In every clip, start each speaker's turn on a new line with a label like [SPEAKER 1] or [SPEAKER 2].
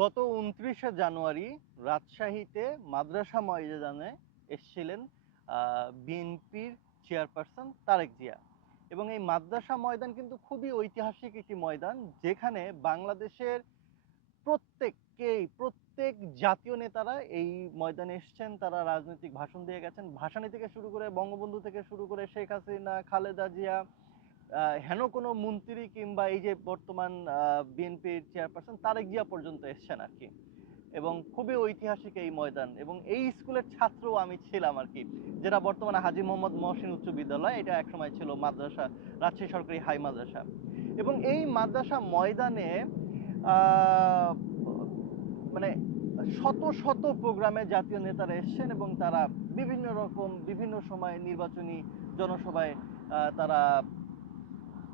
[SPEAKER 1] গত উনত্রিশে জানুয়ারি রাজশাহীতে মাদ্রাসা ময়দানে এসেছিলেন বিএনপির চেয়ারপারসন তারেক জিয়া। এবং এই মাদ্রাসা ময়দান কিন্তু খুবই ঐতিহাসিক একটি ময়দান, যেখানে বাংলাদেশের প্রত্যেককেই, প্রত্যেক জাতীয় নেতারা এই ময়দানে এসছেন, তারা রাজনৈতিক ভাষণ দিয়ে গেছেন। ভাসানী থেকে শুরু করে বঙ্গবন্ধু থেকে শুরু করে শেখ হাসিনা, খালেদা জিয়া হেন কোনো মন্ত্রী কিংবা এই যে বর্তমান বিএনপির চেয়ারপারসন তারেক জিয়া পর্যন্ত এসছেন আর কি। এবং খুবই ঐতিহাসিক এই ময়দান এবং এই স্কুলের ছাত্র আমি ছিলাম আর কি, যেটা বর্তমানে হাজি মোহাম্মদ মহসিন উচ্চ বিদ্যালয়। এটা একসময় ছিল মাদ্রাসা, রাজশাহী সরকারি হাই মাদ্রাসা। এবং এই মাদ্রাসা ময়দানে মানে শত শত প্রোগ্রামে জাতীয় নেতারা এসছেন এবং তারা বিভিন্ন রকম বিভিন্ন সময়ে নির্বাচনী জনসভায় তারা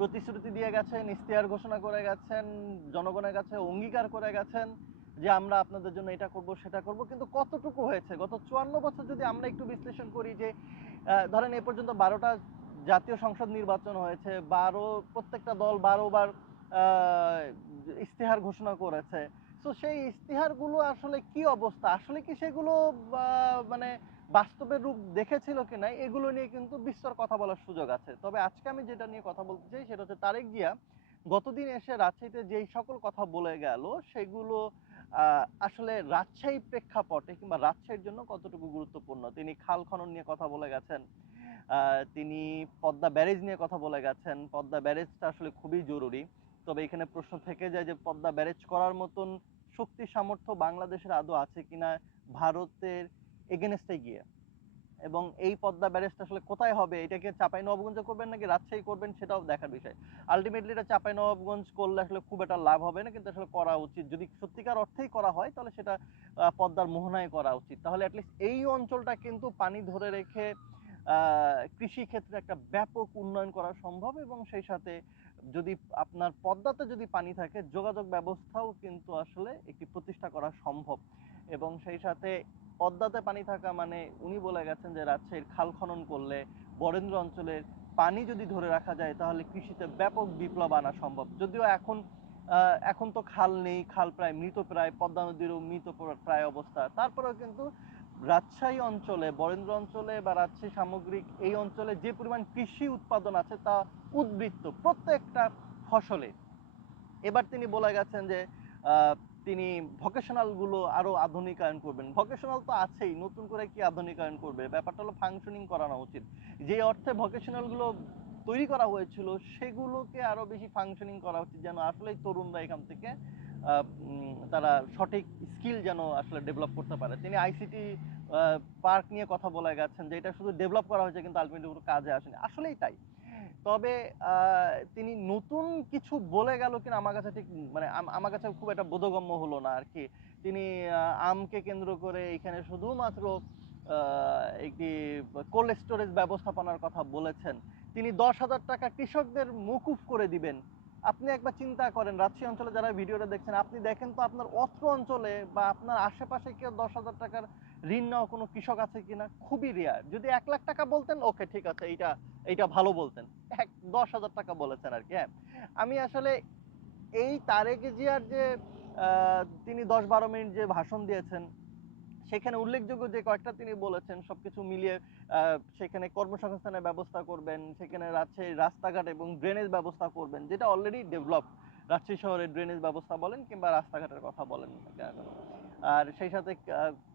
[SPEAKER 1] প্রতিশ্রুতি দিয়ে গেছেন ইশতেহার ঘোষণা করে গেছেন জনগণের কাছে অঙ্গীকার করে গেছেন যে আমরা আপনাদের জন্য এটা করব সেটা করব। কিন্তু কতটুকু হয়েছে? গত চুয়ান্ন বছর যদি আমরা একটু বিশ্লেষণ করি যে ধরেন এ পর্যন্ত বারোটা জাতীয় সংসদ নির্বাচন হয়েছে বারো প্রত্যেকটা দল বারো বার আহ, ইশতেহার ঘোষণা করেছে। তো সেই ইশতেহারগুলো আসলে কি অবস্থা? আসলে কি সেগুলো মানে বাস্তবের রূপ দেখেছিল কি না এগুলো নিয়ে কিন্তু বিস্তর কথা বলার সুযোগ আছে। তবে আজকে আমি যেটা নিয়ে কথা বলতে চাই সেটা হচ্ছে তারেক জিয়া গতদিন এসে রাজশাহীতে যেই সকল কথা বলে গেল, সেগুলো আসলে রাজশাহী প্রেক্ষাপটে কিংবা রাজশাহীর জন্য কতটুকু গুরুত্বপূর্ণ? তিনি খাল খনন নিয়ে কথা বলে গেছেন তিনি পদ্মা ব্যারেজ নিয়ে কথা বলে গেছেন। পদ্মা ব্যারেজটা আসলে খুবই জরুরি। তবে এখানে প্রশ্ন থেকে যায় যে পদ্মা ব্যারেজ করার মতন শক্তি সামর্থ্য বাংলাদেশের আদৌ আছে কিনা? ভারতের এগেনস্টে গিয়ে। এবং এই পদ্মা ব্যারেজটা আসলে কোথায় হবে? এটাকে চাপাই নবাবগঞ্জে করবেন নাকি রাজশাহী করবেন সেটাও দেখার বিষয়। আলটিমেটলি এটা চাপাই নবাবগঞ্জ করলে আসলে খুব একটা লাভ হবে না, কিন্তু আসলে করা উচিত। যদি সত্যিকার অর্থেই করা হয়, তাহলে সেটা পদ্মার মোহনায় করা উচিত। তাহলে অ্যাটলিস্ট এই অঞ্চলটা কিন্তু পানি ধরে রেখে কৃষি ক্ষেত্রে একটা ব্যাপক উন্নয়ন করা সম্ভব এবং সেই সাথে যদি আপনার পদ্মাতে যদি পানি থাকে, যোগাযোগ ব্যবস্থাও কিন্তু আসলে একটি প্রতিষ্ঠা করা সম্ভব। এবং সেই সাথে পদ্মাতে পানি থাকা মানে উনি বলে গেছেন যে রাজশাহীর খাল খনন করলে বরেন্দ্র অঞ্চলের পানি যদি ধরে রাখা যায়, তাহলে কৃষিতে ব্যাপক বিপ্লব আনা সম্ভব। যদিও এখন এখন তো খাল নেই, খাল প্রায় মৃত প্রায়, পদ্মা নদীরও মৃত প্রায় অবস্থা। তারপরেও কিন্তু রাজশাহী অঞ্চলে, বরেন্দ্র অঞ্চলে বা রাজশাহী সামগ্রিক এই অঞ্চলে যে পরিমাণ কৃষি উৎপাদন আছে তা উদ্বৃত্ত প্রত্যেকটা ফসলে। এবার তিনি বলে গেছেন যে তিনি ভোকেশনালগুলো আরও আধুনিকায়ন করবেন। ভোকেশনাল তো আছেই, নতুন করে কি আধুনিকায়ন করবে? ব্যাপারটা হলো ফাংশনিং করানো উচিত। যে অর্থে ভোকেশনালগুলো তৈরি করা হয়েছিল, সেগুলোকে আরও বেশি ফাংশনিং করা উচিত যেন আসলেই তরুণরা এখান থেকে তারা সঠিক স্কিল যেন আসলে ডেভেলপ করতে পারে। তিনি আইসিটি পার্ক নিয়ে কথা বলে গেছেন যে এটা শুধু ডেভেলপ করা হয়েছে কিন্তু আলটিমেটলি কাজে আসেনি। আসলেই তাই। তবে তিনি নতুন কিছু বলে গেল কিনা আমার কাছে ঠিক মানে আম- আমার কাছে খুব একটা বোধগম্য হলো না আর কি। তিনি আমকে কেন্দ্র করে এখানে শুধুমাত্র একটি কোল্ড স্টোরেজ ব্যবস্থাপনার কথা বলেছেন। তিনি দশ হাজার টাকা কৃষকদের মুকুফ করে দিবেন। আপনি একবার চিন্তা করেন, রাজশাহী অঞ্চলে যারা ভিডিওটা দেখছেন, আপনি দেখেন তো আপনার অত্র অঞ্চলে বা আপনার আশেপাশে কেউ দশ হাজার টাকার ঋণ নেওয়া কোনো কৃষক আছে কিনা? খুবই রেয়ার যদি এক লাখ টাকা বলতেন, ওকে ঠিক আছে, এইটা এইটা ভালো বলতেন। এক, দশ হাজার টাকা বলেছেন আর কি হ্যাঁ। আমি আসলে এই তারেক জিয়ার যে তিনি দশ বারো মিনিট যে ভাষণ দিয়েছেন, সেখানে উল্লেখযোগ্য যে কয়েকটা তিনি বলেছেন, সবকিছু মিলিয়ে সেখানে কর্মসংস্থানের ব্যবস্থা করবেন, সেখানে রাজশাহী রাস্তাঘাট এবং ড্রেনেজ ব্যবস্থা করবেন, যেটা অলরেডি ডেভেলপ রাজশাহী শহরে ড্রেনেজ ব্যবস্থা বলেন কিংবা রাস্তাঘাটের কথা বলেন আর সেই সাথে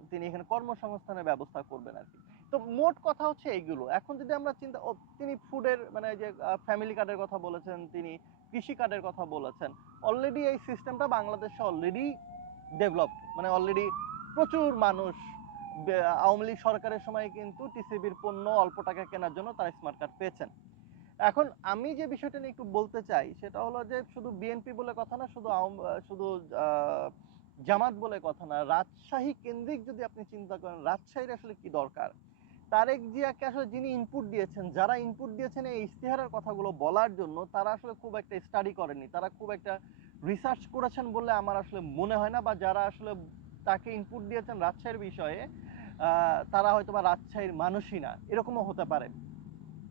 [SPEAKER 1] তিনি এখানে কর্মসংস্থানের ব্যবস্থা করবেন আর কি। তো মোট কথা হচ্ছে এইগুলো। এখন যদি আমরা চিন্তা তিনি ফুডের মানে যে ফ্যামিলি কার্ডের কথা বলেছেন, তিনি কৃষি কার্ডের কথা বলেছেন অলরেডি এই সিস্টেমটা বাংলাদেশে অলরেডি ডেভেলপ মানে অলরেডি প্রচুর মানুষ আওয়ামী লীগ সরকারের সময় কিন্তু টিসিবির পণ্য অল্প টাকা কেনার জন্য তারা স্মার্ট কার্ড পেয়েছেন। এখন আমি যে বিষয়টা নিয়ে একটু বলতে চাই, সেটা হলো যে শুধু বিএনপি বলে কথা না, শুধু শুধু জামাত বলে কথা না, রাজশাহী কেন্দ্রিক যদি আপনি চিন্তা করেন, রাজশাহীর আসলে কি দরকার? তারেক জিয়াকে আসলে যিনি ইনপুট দিয়েছেন, যারা ইনপুট দিয়েছেন এই ইশতেহারের কথাগুলো বলার জন্য, তারা আসলে খুব একটা স্টাডি করেনি তারা খুব একটা রিসার্চ করেছেন বলে আমার আসলে মনে হয় না, বা যারা আসলে তাকে ইনপুট দিয়েছেন রাজশাহীর বিষয়ে তারা হয়তো বা রাজশাহীর মানুষই না। এরকমও হতে পারে।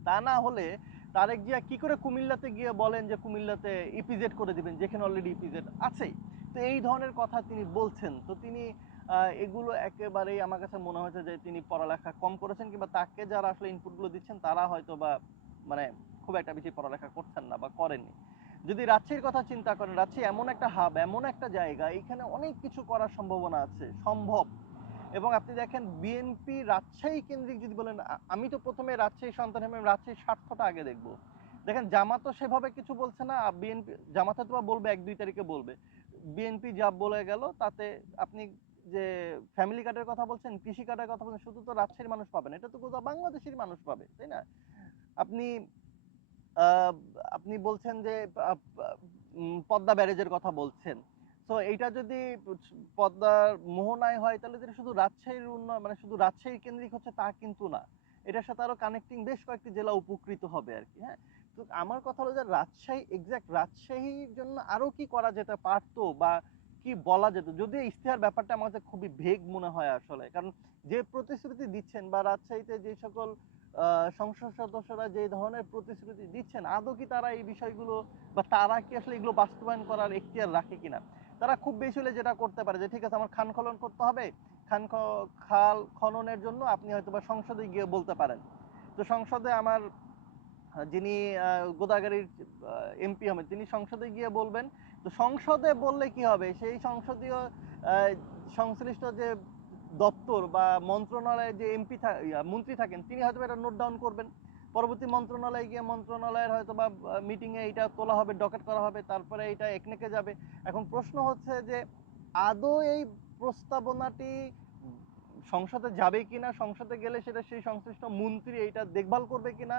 [SPEAKER 1] তা না হলে তারেক জিয়া কি করে কুমিল্লাতে গিয়ে বলেন যে কুমিল্লাতে ইপিজেড করে দিবেন, যেখানে অলরেডি ইপিজেড আছেই। তো এই ধরনের কথা তিনি বলছেন। তো তিনি এগুলো একেবারেই আমার কাছে মনে হয়েছে যে তিনি পড়ালেখা কম করেছেন কিংবা তাকে যারা আসলে ইনপুটগুলো দিচ্ছেন, তারা হয়তো বা মানে খুব একটা বেশি পড়ালেখা করছেন না বা করেননি। যদি রাজশাহীর কথা চিন্তা করেন, রাজশাহী এমন একটা হাব এমন একটা জায়গা, এখানে অনেক কিছু করার সম্ভাবনা আছে, সম্ভব। এবং আপনি দেখেন বিএনপি রাজশাহী কেন্দ্রিক যদি বলেন আমি তো প্রথমে রাজশাহী সন্তান হিসেবে রাজশাহীর স্বার্থটা আগে দেখব। দেখেন জামাতও সেভাবে কিছু বলছে না বিএনপি জামাত হয়তো বলবে, এক দুই তারিখে বলবে। বিএনপি যা বলে গেল, তাতে আপনি যে ফ্যামিলি কার্ডের কথা বলছেন, কৃষি কার্ডের কথা বলছেন, শুধু তো রাজশাহীর মানুষ পাবেন এটা তো কোথাও বাংলাদেশের মানুষ পাবে, তাই না? আপনি আপনি বলছেন যে পদ্মা ব্যারেজের কথা বলছেন। তো এইটা যদি পদ্মার মোহনায় হয়, তাহলে যেটা শুধু রাজশাহীর উন্নয়ন মানে শুধু রাজশাহী কেন্দ্রিক হচ্ছে তা কিন্তু না। এটার সাথে আরও কানেক্টিং বেশ কয়েকটি জেলা উপকৃত হবে আর কি হ্যাঁ? তো আমার কথা হলো যে রাজশাহী এক্সাক্ট রাজশাহীর জন্য আরও কি করা যেতে পারতো বা কি বলা যেত? যদিও ইশতেহার ব্যাপারটা আমার কাছে খুবই ভেগ মনে হয় আসলে। কারণ যে প্রতিশ্রুতি দিচ্ছেন বা রাজশাহীতে যে সকল সংসদ সদস্যরা যে ধরনের প্রতিশ্রুতি দিচ্ছেন, আদৌ কি তারা এই বিষয়গুলো বা তারা কি আসলে এগুলো বাস্তবায়ন করার এখতিয়ার রাখে কিনা? তারা খুব বেশি হলে যেটা করতে পারে যে, ঠিক আছে, আমার খান খনন করতে হবে। খান খাল খননের জন্য আপনি হয়তো বা সংসদে গিয়ে বলতে পারেন। তো সংসদে আমার যিনি আহ, গোদাগাড়ির এমপি হবেন তিনি সংসদে গিয়ে বলবেন তো সংসদে বললে কি হবে? সেই সংসদীয় সংশ্লিষ্ট যে দপ্তর বা মন্ত্রণালয়ে যে এমপি মন্ত্রী থাকেন তিনি হয়তো এটা নোট ডাউন করবেন। পরবর্তী মন্ত্রণালয়ে গিয়ে মন্ত্রণালয়ের হয়তো বা মিটিংয়ে এটা তোলা হবে ডকেট করা হবে তারপরে এটা একনেকে যাবে। এখন প্রশ্ন হচ্ছে যে আদৌ এই প্রস্তাবনাটি সংসদে যাবে কিনা, সংসদে গেলে সেটা সেই সংশ্লিষ্ট মন্ত্রী এটা দেখভাল করবে কিনা,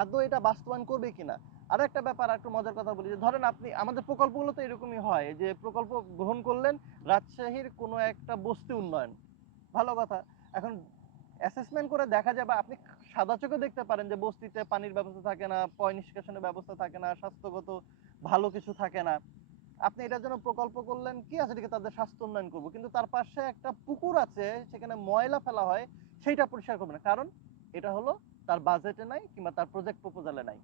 [SPEAKER 1] আদৌ এটা বাস্তবায়ন করবে কিনা? আর একটা ব্যাপার একটু মজার কথা বলি, যে ধরেন আপনি, আমাদের প্রকল্পগুলো তো এরকমই হয়, যে প্রকল্প গ্রহণ করলেন, রাজশাহীর কোনো একটা বস্তি উন্নয়ন। ভালো কথা। এখন অ্যাসেসমেন্ট করে দেখা যাবে আপনি সাদা চোখে দেখতে পারেন যে বস্তিতে পানির ব্যবস্থা থাকে না, পয় নিষ্কাশনের ব্যবস্থা থাকে না, স্বাস্থ্যগত ভালো কিছু থাকে না। আপনি এটার জন্য প্রকল্প করলেন কি আছে? এদিকে তাদের স্বাস্থ্য উন্নয়ন করব। কিন্তু তার পাশে একটা পুকুর আছে, সেখানে ময়লা ফেলা হয়, সেইটা পরিষ্কার করবে না। কারণ এটা হলো তার বাজেটে নাই কিংবা তার প্রজেক্ট প্রপোজালে নাই।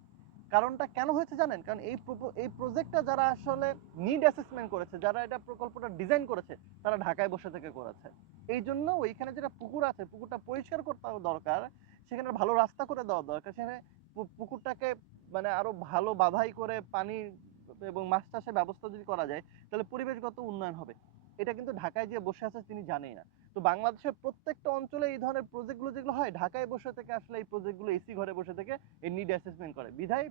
[SPEAKER 1] কারণটা কেন হয়েছে জানেন? কারণ এই এই প্রজেক্টটা যারা আসলে নিড অ্যাসেসমেন্ট করেছে, যারা এটা প্রকল্পটা ডিজাইন করেছে, তারা ঢাকায় বসে থেকে করেছে। এই জন্য ওইখানে যেটা পুকুর আছে, পুকুরটা পরিষ্কার করতে দরকার। সেখানে ভালো রাস্তা করে দেওয়া দরকার। সেখানে পুকুরটাকে মানে আরও ভালো বাধাই করে পানি এবং মাছ চাষের ব্যবস্থা যদি করা যায়, তাহলে পরিবেশগত উন্নয়ন হবে। এটা কিন্তু ঢাকায় যে বসে আছে তিনি জানেই না। তো বাংলাদেশের প্রত্যেকটা অঞ্চলে এই ধরনের প্রজেক্টগুলো যেগুলো হয়, ঢাকায় বসে থেকে আসলে এই প্রজেক্টগুলো এসি ঘরে বসে থেকে এই নিড অ্যাসেসমেন্ট করে। বিধায়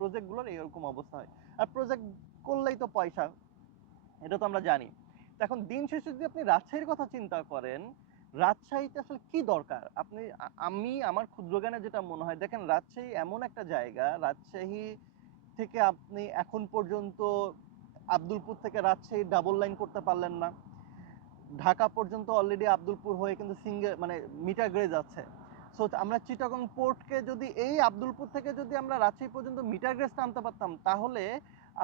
[SPEAKER 1] প্রজেক্টগুলোর এরকম অবস্থা হয়। আর প্রজেক্ট করলেই তো পয়সা, এটা তো আমরা জানি। এখন দিন শেষে যদি আপনি রাজশাহীর কথা চিন্তা করেন, রাজশাহীতে আসলে কি দরকার? আপনি আমি, আমার ক্ষুদ্র জ্ঞানে যেটা মনে হয়, দেখেন রাজশাহী এমন একটা জায়গা, রাজশাহী থেকে আপনি এখন পর্যন্ত আব্দুলপুর থেকে রাজশাহী ডাবল লাইন করতে পারলেন না। ঢাকা পর্যন্ত অলরেডি আব্দুলপুর হয়ে কিন্তু সিঙ্গেল মানে মিটার গ্রেজ আছে সো আমরা চিটাগং পোর্টকে যদি এই আব্দুলপুর থেকে যদি আমরা রাজশাহী পর্যন্ত মিটার গ্রেজ টানতে পারতাম, তাহলে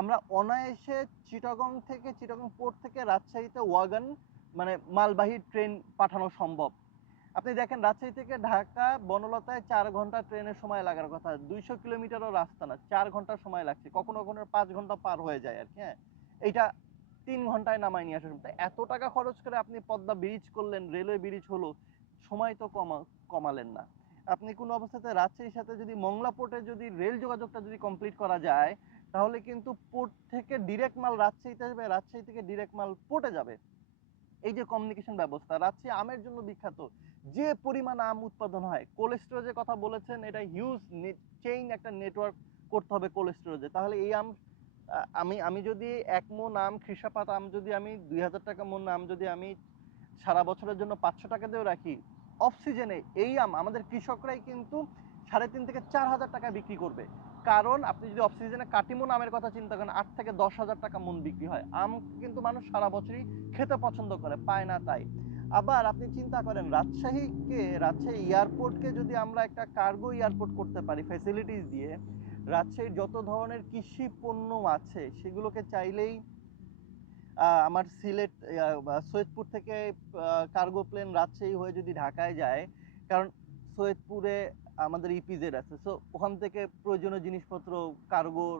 [SPEAKER 1] আমরা অনায়াসে চিটাগং থেকে চিটাগং পোর্ট থেকে রাজশাহীতে ওয়াগন মানে মালবাহী ট্রেন পাঠানো সম্ভব। আপনি দেখেন, রাজশাহী থেকে ঢাকা, বনলতায় চার ঘণ্টা ট্রেনের সময় লাগার কথা। দুইশো কিলোমিটারও রাস্তা না, চার ঘণ্টা সময় লাগছে। কখনো কখনো পাঁচ ঘণ্টা পার হয়ে যায় আর কি হ্যাঁ? এইটা তিন ঘন্টায় নামায় নিয়ে আসা। এত টাকা খরচ করে আপনি পদ্মা ব্রিজ করলেন, রেলওয়ে ব্রিজ হলো, সময় তো কমা, কমালেন না। আপনি কোনো অবস্থাতে রাজশাহীর সাথে যদি মংলা পোর্টে যদি রেল যোগাযোগটা যদি কমপ্লিট করা যায়, তাহলে কিন্তু পোর্ট থেকে ডিরেক্ট মাল রাজশাহীতে যাবে, রাজশাহী থেকে ডিরেক্ট মাল পোর্টে যাবে। এই যে কমিউনিকেশন ব্যবস্থা, রাজশাহী আমের জন্য বিখ্যাত। যে পরিমাণ আম উৎপাদন হয় কোল্ড স্টোরেজের কথা বলেছেন, এটা হিউজ চেইন একটা নেটওয়ার্ক করতে হবে কোল্ড স্টোরেজে তাহলে এই আম আমি আমি যদি এক মন আম খিসাপাত আম যদি আমি দুই হাজার টাকা মন আম যদি আমি সারা বছরের জন্য পাঁচশো টাকা দিয়েও রাখি অফ সিজনে এই আম আমাদের কৃষকরাই কিন্তু সাড়ে তিন থেকে চার হাজার টাকা বিক্রি করবে। কারণ আপনি যদি অফ সিজনে কাটিমন আমের কথা চিন্তা করেন, আট থেকে দশ হাজার টাকা মন বিক্রি হয়। আম কিন্তু মানুষ সারা বছরই খেতে পছন্দ করে, পায় না তাই। আবার আপনি চিন্তা করেন, রাজশাহীকে, রাজশাহী এয়ারপোর্টকে যদি আমরা একটা কার্গো এয়ারপোর্ট করতে পারি ফ্যাসিলিটিস দিয়ে, রাজশাহীর যত ধরনের কৃষি পণ্য আছে সেগুলোকে চাইলেই আমার সিলেট সৈয়দপুর থেকে কার্গো প্লেন রাজশাহী হয়ে যদি ঢাকায় যায়, কারণ সৈয়দপুরে আমাদের ইপিজেড আছে। সো ওখান থেকে প্রয়োজনীয় জিনিসপত্র কার্গোর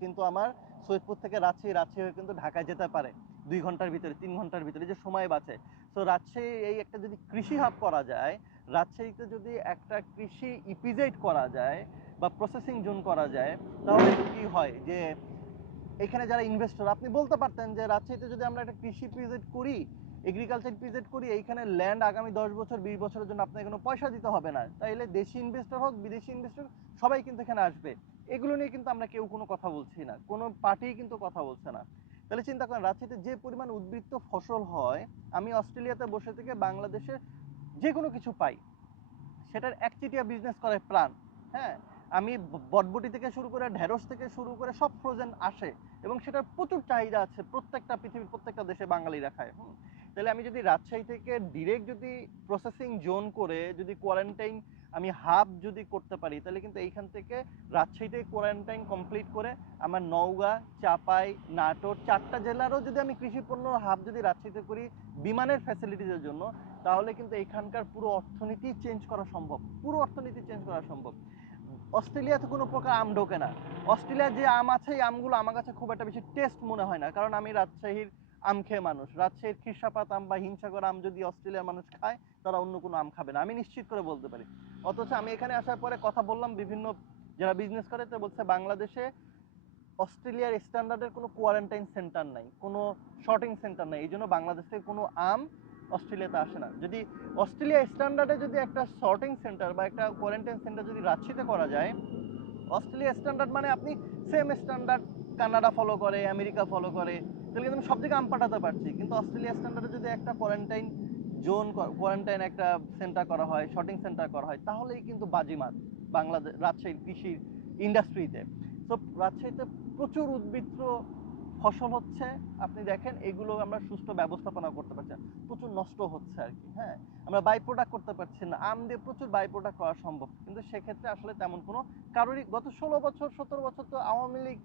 [SPEAKER 1] কিন্তু আমার সৈয়দপুর থেকে রাজশাহী রাজশাহী হয়ে কিন্তু ঢাকায় যেতে পারে। দুই ঘণ্টার ভিতরে, তিন ঘণ্টার ভিতরে যে সময় বাঁচে। তো রাজশাহী এই একটা যদি কৃষি হাব করা যায়, রাজশাহীতে যদি একটা কৃষি ইপিজেড করা যায় বা প্রসেসিং জোন করা যায়, তাহলে কি হয়? যে এখানে যারা ইনভেস্টর আপনি বলতে পারতেন যে রাজশাহীতে যদি আমরা একটা কৃষি ইপিজেট করি এগ্রিকালচার পিজেড করি, এইখানে ল্যান্ড আগামী দশ বছর, বিশ বছরের জন্য আপনাকে কোনো পয়সা দিতে হবে না। তাইলে দেশি ইনভেস্টর হোক, বিদেশি ইনভেস্টর সবাই কিন্তু এখানে আসবে। এগুলো নিয়ে কিন্তু আমরা কেউ কোনো কথা বলছি না। কোনো পার্টি কিন্তু কথা বলছে না। তাহলে চিন্তা করেন রাজশাহীতে যে পরিমাণ উদ্বৃত্ত ফসল হয়, আমি অস্ট্রেলিয়াতে বসে থেকে বাংলাদেশের যে কোনো কিছু পাই। সেটার একচিটিয়া বিজনেস করে প্রাণ হ্যাঁ? আমি বটবটি থেকে শুরু করে, ঢেঁড়স থেকে শুরু করে সব ফ্রোজেন আসে। এবং সেটার প্রচুর চাহিদা আছে প্রত্যেকটা পৃথিবীর, প্রত্যেকটা দেশে বাঙালিরা খায়, হুম? তাহলে আমি যদি রাজশাহী থেকে ডিরেক্ট যদি প্রসেসিং জোন করে যদি কোয়ারেন্টাইন আমি হাব যদি করতে পারি, তাহলে কিন্তু এইখান থেকে রাজশাহীতে কোয়ারেন্টাইন কমপ্লিট করে আমার নওগাঁ, চাপাই, নাটোর চারটা জেলারও যদি আমি কৃষি পণ্য হাব যদি রাজশাহীতে করি বিমানের ফ্যাসিলিটিসের জন্য, তাহলে কিন্তু এখানকার পুরো অর্থনীতি চেঞ্জ করা সম্ভব। পুরো অর্থনীতি চেঞ্জ করা সম্ভব। অস্ট্রেলিয়াতে কোনো প্রকার আম ঢোকে না। অস্ট্রেলিয়ার যে আম আছে, এই আমগুলো আমার কাছে খুব একটা বেশি টেস্ট মনে হয় না। কারণ আমি রাজশাহীর আম খেয়ে মানুষ। রাজশাহীর খিরসাপাত, আম বা হিংসাকর আম যদি অস্ট্রেলিয়ার মানুষ খায়, তারা অন্য কোনো আম খাবে না। আমি নিশ্চিত করে বলতে পারি। অথচ আমি এখানে আসার পরে কথা বললাম বিভিন্ন যারা বিজনেস করে তো বলছে বাংলাদেশে অস্ট্রেলিয়ার স্ট্যান্ডার্ডের কোনো কোয়ারেন্টাইন সেন্টার নাই, কোনো শর্টিং সেন্টার নাই। এই জন্য বাংলাদেশ থেকে কোনো আম অস্ট্রেলিয়াতে আসে না। যদি অস্ট্রেলিয়া স্ট্যান্ডার্ডে যদি একটা শর্টিং সেন্টার বা একটা কোয়ারেন্টাইন সেন্টার যদি রাজশাহীতে করা যায়, অস্ট্রেলিয়া স্ট্যান্ডার্ড মানে আপনি সেম স্ট্যান্ডার্ড কানাডা ফলো করে, আমেরিকা ফলো করে তাহলে কিন্তু আমি সব জায়গায় আম পাঠাতে পারছি। কিন্তু অস্ট্রেলিয়া স্ট্যান্ডার্ডে যদি একটা কোয়ারেন্টাইন জোন কোয়ারেন্টাইন একটা সেন্টার করা হয় শর্টিং সেন্টার করা হয়, তাহলেই কিন্তু বাজিমাত বাংলাদেশ রাজশাহীর কৃষি ইন্ডাস্ট্রিতে তো রাজশাহীতে প্রচুর উদ্বৃত্ত ফসল হচ্ছে। আপনি দেখেন, এগুলো আমরা সুষ্ঠু ব্যবস্থাপনা করতে পারছি না। প্রচুর নষ্ট হচ্ছে আর কি হ্যাঁ? আমরা বাই প্রোডাক্ট করতে পারছি না। আম দিয়ে প্রচুর বাই প্রোডাক্ট করা সম্ভব। কিন্তু সেক্ষেত্রে আসলে তেমন কোনো কারোরই গত ষোলো বছর, সতেরো বছর তো আওয়ামী লীগ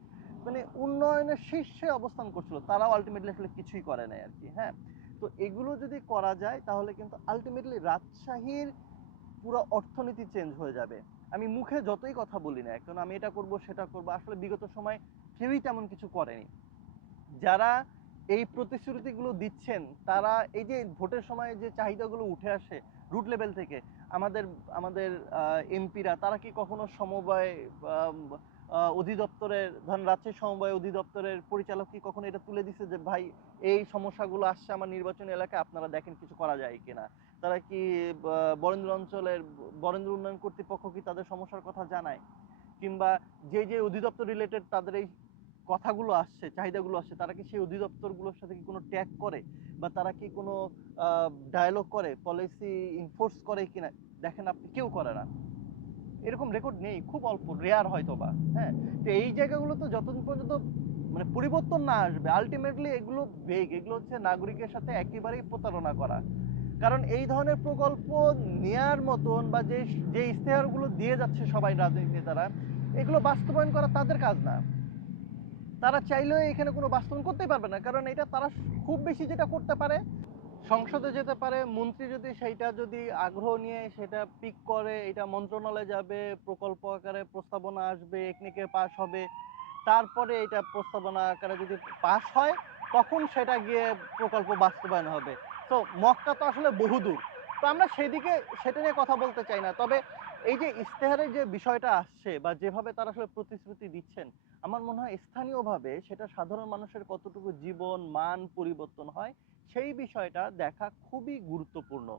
[SPEAKER 1] মানে উন্নয়নের শীর্ষে অবস্থান করছিল, তারাও আলটিমেটলি আসলে কিছুই করে নাই আর কি হ্যাঁ? তো এগুলো যদি করা যায়, তাহলে কিন্তু আলটিমেটলি রাজশাহীর পুরো অর্থনীতি চেঞ্জ হয়ে যাবে। আমি মুখে যতই কথা বলি না এখন আমি এটা করব, সেটা করব, আসলে বিগত সময় কেউই তেমন কিছু করেনি। যারা এই প্রতিশ্রুতিগুলো দিচ্ছেন, তারা এই যে ভোটের সময় যে চাহিদাগুলো উঠে আসে রুট লেভেল থেকে, আমাদের আমাদের এমপিরা তারা কি কখনো সমবায় অধিদপ্তরের ধরেন রাজশাহী সমবায় অধিদপ্তরের পরিচালক কি কখনো এটা তুলে দিছে যে, ভাই, এই সমস্যাগুলো আসছে আমার নির্বাচনী এলাকায়, আপনারা দেখেন কিছু করা যায় কিনা? তারা কি বরেন্দ্র অঞ্চলের, বরেন্দ্র উন্নয়ন কর্তৃপক্ষ কি তাদের সমস্যার কথা জানায়? কিংবা যে যে অধিদপ্তর রিলেটেড তাদের এই কথাগুলো আসছে, চাহিদাগুলো আসছে, তারা কি সেই অধিদপ্তরগুলোর সাথে কি কোনো ট্যাগ করে? বা তারা কি কোনো ডায়ালগ করে পলিসি ইনফোর্স করে কিনা? দেখেন আপনি, কেউ করে না। এরকম রেকর্ড নেই, খুব অল্প রেয়ার হয়তো বা হ্যাঁ? তো এই জায়গাগুলো তো যতদিন পর্যন্ত মানে পরিবর্তন না আসবে আলটিমেটলি এগুলো বেগ এগুলো হচ্ছে নাগরিকের সাথে একেবারেই প্রতারণা করা। কারণ এই ধরনের প্রকল্প নেয়ার মতন বা যে যে ইশতেহারগুলো দিয়ে যাচ্ছে সবাই রাজনৈতিক নেতারা, এগুলো বাস্তবায়ন করা তাদের কাজ না। তারা চাইলেও এখানে কোনো বাস্তবায়ন করতেই পারবে না, কারণ এটা তারা খুব বেশি যেটা করতে পারে সংসদে যেতে পারে, মন্ত্রী যদি সেইটা যদি আগ্রহ নিয়ে সেটা পিক করে, এটা মন্ত্রণালয়ে যাবে, প্রকল্প আকারে প্রস্তাবনা আসবে, একনিকে পাস হবে, তারপরে এটা প্রস্তাবনা আকারে যদি পাস হয়, তখন সেটা গিয়ে প্রকল্প বাস্তবায়ন হবে। তো মক্কা তো আসলে বহুদূর। তো আমরা সেদিকে, সেটা নিয়ে কথা বলতে চাই না। তবে এই যে ইশতেহারের যে বিষয়টা আসছে বা যেভাবে তারা আসলে প্রতিশ্রুতি দিচ্ছেন, আমার মনে হয় স্থানীয়ভাবে সেটা সাধারণ মানুষের কতটুকু জীবন, মান পরিবর্তন হয় সেই বিষয়টা দেখা খুবই গুরুত্বপূর্ণ।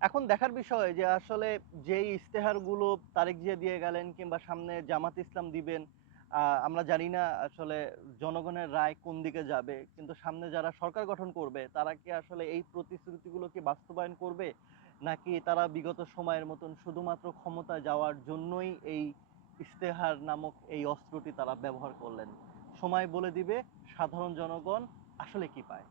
[SPEAKER 1] এখন দেখার বিষয় যে আসলে যেই ইশতেহারগুলো তারেক জিয়া দিয়ে গেলেন কিংবা সামনে জামাত ইসলাম দিবেন আমরা জানি না আসলে জনগণের রায় কোন দিকে যাবে, কিন্তু সামনে যারা সরকার গঠন করবে, তারা কি আসলে এই প্রতিশ্রুতিগুলো কি বাস্তবায়ন করবে? নাকি তারা বিগত সময়ের মতন শুধুমাত্র ক্ষমতা যাওয়ার জন্যই এই ইশতেহার নামক এই অস্ত্রটি তারা ব্যবহার করলেন? সময় বলে দিবে, সাধারণ জনগণ আসলে কি পায়?